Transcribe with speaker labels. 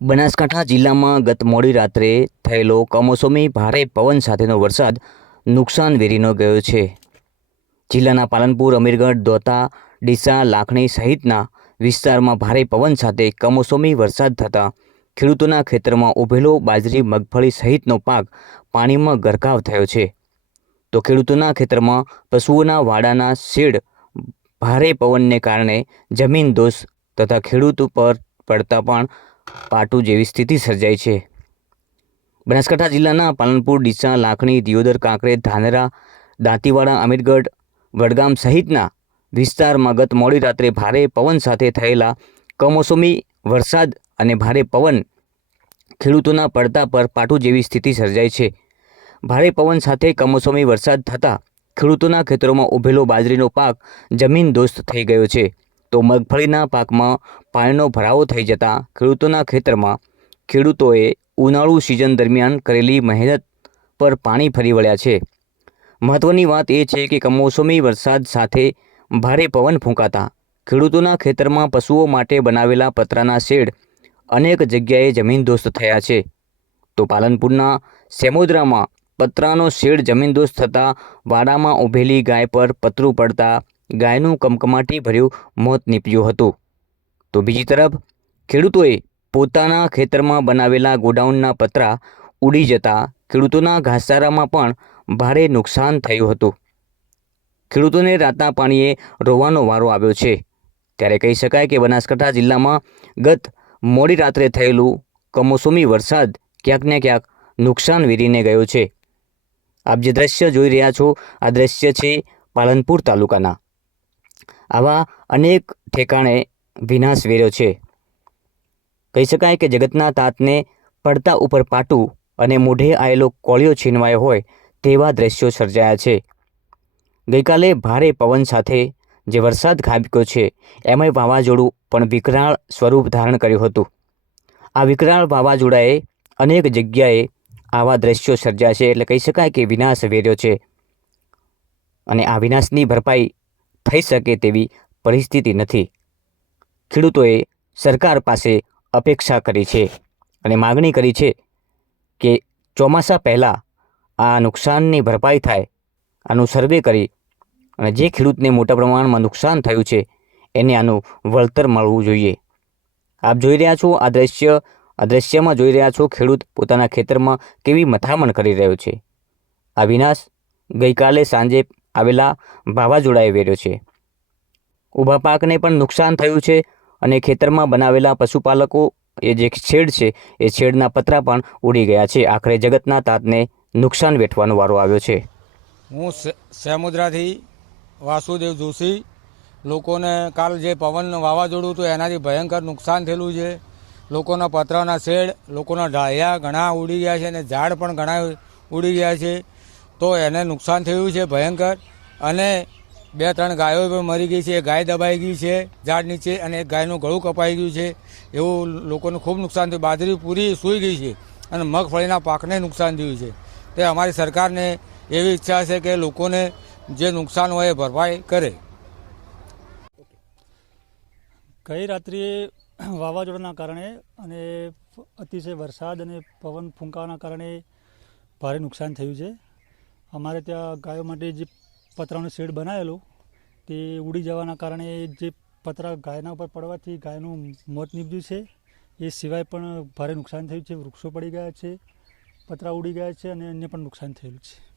Speaker 1: બનાસકાંઠા જિલ્લામાં ગત મોડી રાત્રે થયેલો કમોસમી ભારે પવન સાથેનો વરસાદ નુકસાન વેરીનો ગયો છે. જિલ્લાના પાલનપુર, અમીરગઢ, દોતા, ડીસા, લાખણી સહિતના વિસ્તારમાં ભારે પવન સાથે કમોસમી વરસાદ થતાં ખેડૂતોના ખેતરમાં ઊભેલો બાજરી, મગફળી સહિતનો પાક પાણીમાં ગરકાવ થયો છે. તો ખેડૂતોના ખેતરમાં પશુઓના વાડાના શેડ ભારે પવનને કારણે જમીન દોષ તથા ખેડૂત પર પડતા પણ પાટું જેવી સ્થિતિ સર્જાઈ છે. બનાસકાંઠા જિલ્લાના પાલનપુર, ડીસા, લાખણી, દિયોદર, કાંકરેજ, ધાનેરા, દાંતીવાડા, અમીરગઢ, વડગામ સહિતના વિસ્તારમાં ગત મોડી રાત્રે ભારે પવન સાથે થયેલા કમોસમી વરસાદ અને ભારે પવન ખેડૂતોના પડતા પર પાટું જેવી સ્થિતિ સર્જાઈ છે. ભારે પવન સાથે કમોસમી વરસાદ થતાં ખેડૂતોના ખેતરોમાં ઊભેલો બાજરીનો પાક જમીન દોસ્ત થઈ ગયો છે. તો મગફળીના પાકમાં પાણીનો ભરાવો થઈ જતાં ખેડૂતોના ખેતરમાં ખેડૂતોએ ઉનાળુ સિઝન દરમિયાન કરેલી મહેનત પર પાણી ફરી વળ્યા છે. મહત્વની વાત એ છે કે કમોસમી વરસાદ સાથે ભારે પવન ફૂંકાતા ખેડૂતોના ખેતરમાં પશુઓ માટે બનાવેલા પતરાના શેડ અનેક જગ્યાએ જમીનદોસ્ત થયા છે. તો પાલનપુરના સેમોદરામાં પતરાનો શેડ જમીનદોસ્ત થતાં વાડામાં ઊભેલી ગાય પર પતરું પડતા ગાયનું કમકમાટી ભર્યું મોત નીપજ્યું હતું. તો બીજી તરફ, ખેડૂતોએ પોતાના ખેતરમાં બનાવેલા ગોડાઉનના પતરા ઉડી જતા ખેડૂતોના ઘાસચારામાં પણ ભારે નુકસાન થયું હતું. ખેડૂતોને રાતના પાણીએ રોવાનો વારો આવ્યો છે. ત્યારે કહી શકાય કે બનાસકાંઠા જિલ્લામાં ગત મોડી રાત્રે થયેલું કમોસમી વરસાદ ક્યાંક ને ક્યાંક નુકસાન વેરીને ગયો છે. આપ જે દ્રશ્ય જોઈ રહ્યા છો, આ દ્રશ્ય છે પાલનપુર તાલુકાના. આવા અનેક ઠેકાણે વિનાશ વેર્યો છે. કહી શકાય કે જગતના તાતને પડતા ઉપર પાટું અને મોઢે આવેલો કોળિયો છીનવાયો હોય તેવા દ્રશ્યો સર્જાયા છે. ગઈકાલે ભારે પવન સાથે જે વરસાદ ખાબક્યો છે, એમાંય વાવાઝોડું પણ વિકરાળ સ્વરૂપ ધારણ કર્યું હતું. આ વિકરાળ વાવાઝોડાએ અનેક જગ્યાએ આવા દ્રશ્યો સર્જ્યા છે એટલે કહી શકાય કે વિનાશ વેર્યો છે. અને આ વિનાશની ભરપાઈ થઈ શકે તેવી પરિસ્થિતિ નથી. ખેડૂતોએ સરકાર પાસે અપેક્ષા કરી છે અને માગણી કરી છે કે ચોમાસા પહેલાં આ નુકસાનની ભરપાઈ થાય. આનું સર્વે કરી અને જે ખેડૂતને મોટા પ્રમાણમાં નુકસાન થયું છે એને આનું વળતર મળવું જોઈએ. આપ જોઈ રહ્યા છો આ દ્રશ્ય. આ દ્રશ્યમાં જોઈ રહ્યા છો ખેડૂત પોતાના ખેતરમાં કેવી મથામણ કરી રહ્યો છે. આ વિનાશ ગઈકાલે સાંજે આવેલા વાવાઝોડાએ વેર્યો છે. ઊભા પાકને પણ નુકસાન થયું છે અને ખેતરમાં બનાવેલા પશુપાલકો, એ જે છેડ છે, એ છેડના પતરા પણ ઉડી ગયા છે. આખરે જગતના તાતને નુકસાન વેઠવાનો વારો આવ્યો છે.
Speaker 2: હું સેમુદ્રાથી વાસુદેવ જોશી. લોકોને કાલ જે પવન વાવાઝોડું હતું, એનાથી ભયંકર નુકસાન થયેલું છે. લોકોના પતરાના શેડ લોકોના ઢાળિયા ઘણા ઉડી ગયા છે અને ઝાડ પણ ઘણા ઉડી ગયા છે. તો એને નુકસાન થયું છે ભયંકર. અને બે ત્રણ ગાયો પણ મરી ગઈ છે. ગાય દબાઈ ગઈ છે ઝાડ નીચે અને એક ગાયનું ગળું કપાઈ ગયું છે. એવું લોકોને ખૂબ નુકસાન થયું. બાજરી પૂરી સૂઈ ગઈ છે અને મગફળીના પાકને નુકસાન થયું છે. તે અમારી સરકારને એવી ઈચ્છા છે કે લોકોને જે નુકસાન હોય એ ભરપાઈ કરે.
Speaker 3: ગઈ રાત્રિએ વાવાઝોડાના કારણે અને અતિશય વરસાદ અને પવન ફૂંકાવાના કારણે ભારે નુકસાન થયું છે. અમારે ત્યાં ગાયો માટે જે પતરાનો શેડ બનાવેલો, તે ઉડી જવાના કારણે જે પતરા ગાયના ઉપર પડવાથી ગાયનું મોત નીપજ્યું છે. એ સિવાય પણ ભારે નુકસાન થયું છે, વૃક્ષો પડી ગયા છે, પતરા ઉડી ગયા છે અને અન્ય પણ નુકસાન થયેલું છે.